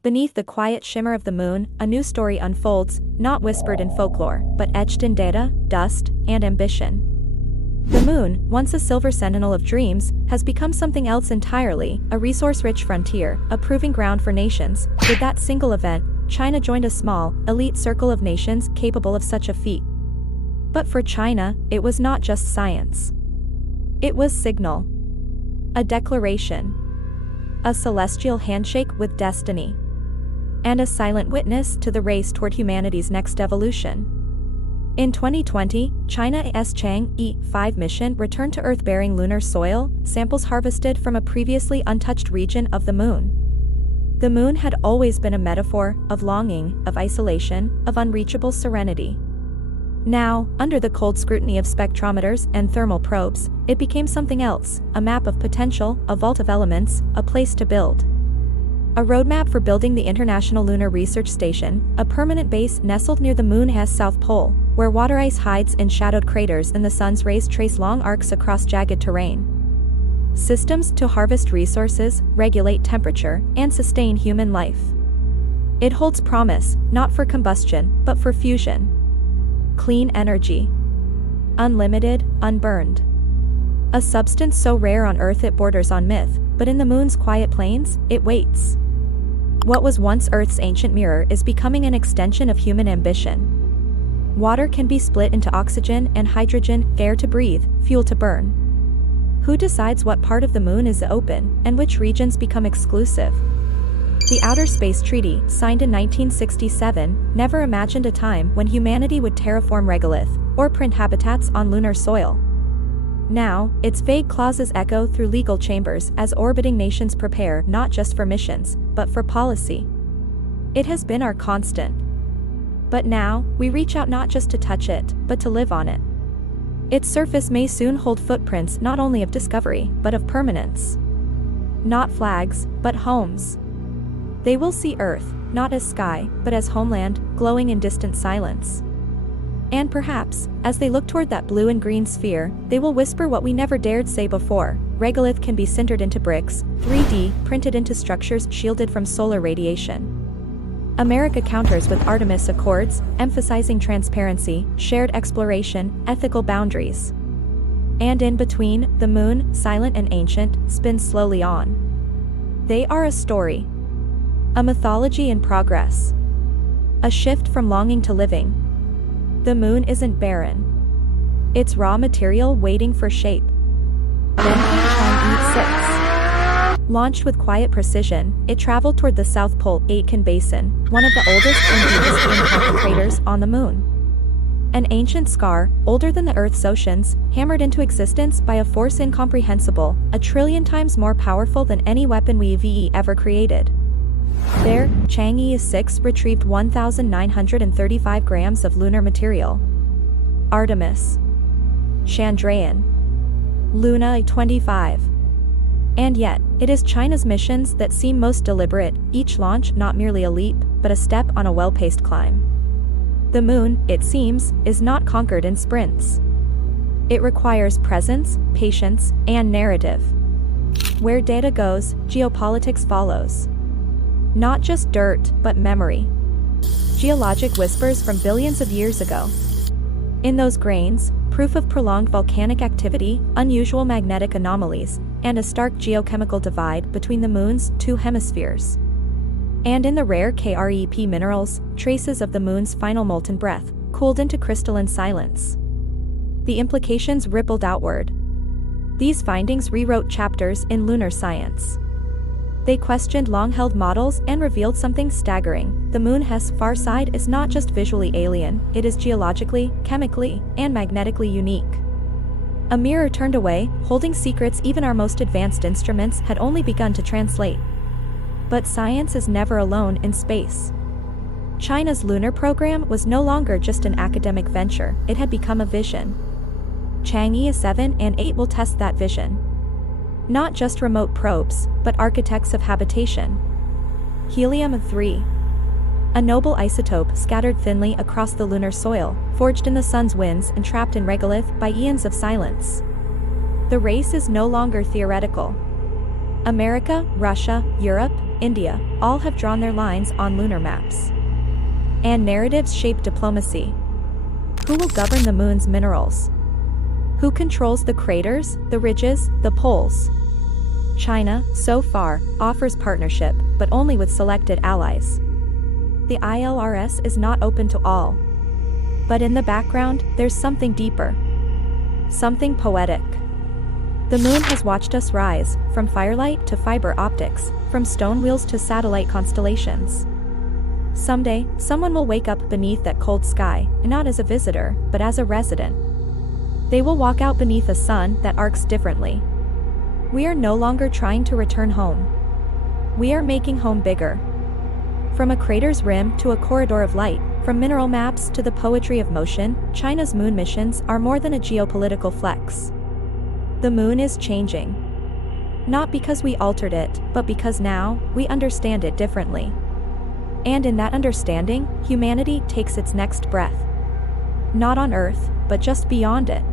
Beneath the quiet shimmer of the moon, a new story unfolds, not whispered in folklore, but etched in data, dust, and ambition. The moon, once a silver sentinel of dreams, has become something else entirely, a resource-rich frontier, a proving ground for nations. With that single event, China joined a small, elite circle of nations capable of such a feat. But for China, it was not just science. It was signal. A declaration. A celestial handshake with destiny. And a silent witness to the race toward humanity's next evolution. In 2020, China's Chang'e-5 mission returned to Earth bearing lunar soil, samples harvested from a previously untouched region of the moon. The moon had always been a metaphor of longing, of isolation, of unreachable serenity. Now, under the cold scrutiny of spectrometers and thermal probes, it became something else, a map of potential, a vault of elements, a place to build. A roadmap for building the International Lunar Research Station, a permanent base nestled near the moon's south pole, where water ice hides in shadowed craters and the sun's rays trace long arcs across jagged terrain. Systems to harvest resources, regulate temperature, and sustain human life. It holds promise, not for combustion, but for fusion. Clean energy. Unlimited, unburned. A substance so rare on Earth it borders on myth, but in the moon's quiet plains, it waits. What was once Earth's ancient mirror is becoming an extension of human ambition. Water can be split into oxygen and hydrogen, air to breathe, fuel to burn. Who decides what part of the moon is open, and which regions become exclusive? The Outer Space Treaty, signed in 1967, never imagined a time when humanity would terraform regolith, or print habitats on lunar soil. Now, its vague clauses echo through legal chambers as orbiting nations prepare not just for missions, but for policy. It has been our constant. But now, we reach out not just to touch it, but to live on it. Its surface may soon hold footprints not only of discovery, but of permanence. Not flags, but homes. They will see Earth, not as sky, but as homeland, glowing in distant silence. And perhaps, as they look toward that blue and green sphere, they will whisper what we never dared say before: regolith can be sintered into bricks, 3D, printed into structures shielded from solar radiation. America counters with Artemis Accords, emphasizing transparency, shared exploration, ethical boundaries. And in between, the moon, silent and ancient, spins slowly on. They are a story. A mythology in progress. A shift from longing to living. The moon isn't barren. It's raw material waiting for shape. Then came Chang'e-6. Launched with quiet precision, it traveled toward the South Pole Aitken Basin, one of the oldest and deepest impact craters on the moon. An ancient scar, older than the Earth's oceans, hammered into existence by a force incomprehensible, 1 trillion times more powerful than any weapon we've ever created. There, Chang'e-6 retrieved 1,935 grams of lunar material. Artemis. Chandrayaan. Lunar 25. And yet, it is China's missions that seem most deliberate, each launch not merely a leap, but a step on a well-paced climb. The moon, it seems, is not conquered in sprints. It requires presence, patience, and narrative. Where data goes, geopolitics follows. Not just dirt, but memory. Geologic whispers from billions of years ago. In those grains, proof of prolonged volcanic activity, unusual magnetic anomalies, and a stark geochemical divide between the moon's two hemispheres. And in the rare KREP minerals, traces of the moon's final molten breath, cooled into crystalline silence. The implications rippled outward. These findings rewrote chapters in lunar science. They questioned long-held models and revealed something staggering: the moon's far side is not just visually alien, it is geologically, chemically, and magnetically unique. A mirror turned away, holding secrets even our most advanced instruments had only begun to translate. But science is never alone in space. China's lunar program was no longer just an academic venture, it had become a vision. Chang'e-7 and 8 will test that vision. Not just remote probes, but architects of habitation. Helium-3. A noble isotope scattered thinly across the lunar soil, forged in the sun's winds and trapped in regolith by eons of silence. The race is no longer theoretical. America, Russia, Europe, India, all have drawn their lines on lunar maps. And narratives shape diplomacy. Who will govern the moon's minerals? Who controls the craters, the ridges, the poles? China, so far, offers partnership, but only with selected allies. The ILRS is not open to all. But in the background, there's something deeper. Something poetic. The moon has watched us rise, from firelight to fiber optics, from stone wheels to satellite constellations. Someday, someone will wake up beneath that cold sky, not as a visitor, but as a resident. They will walk out beneath a sun that arcs differently. We are no longer trying to return home. We are making home bigger. From a crater's rim to a corridor of light, from mineral maps to the poetry of motion, China's moon missions are more than a geopolitical flex. The moon is changing. Not because we altered it, but because now, we understand it differently. And in that understanding, humanity takes its next breath. Not on Earth, but just beyond it.